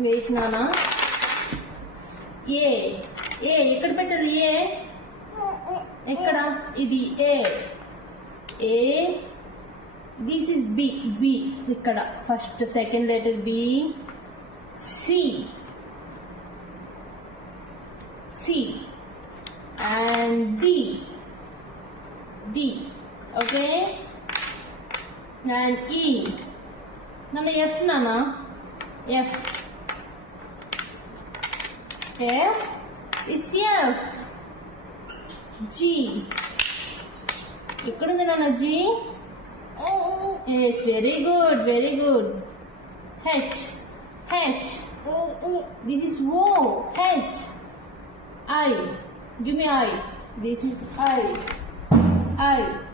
వెయిట్ నానా. ఏ ఏ ఎక్కడ పెట్టాలి? ఏ ఎక్కడ? ఇది A. A. This is B. B ఇక్కడ first second letter B. C. C and D. D. Okay. And E. Nana F nana. F. F is F. G. Ikkada nana G. Yes, very good, very good. H. H. This is O. H. I. Give me I. This is I. I.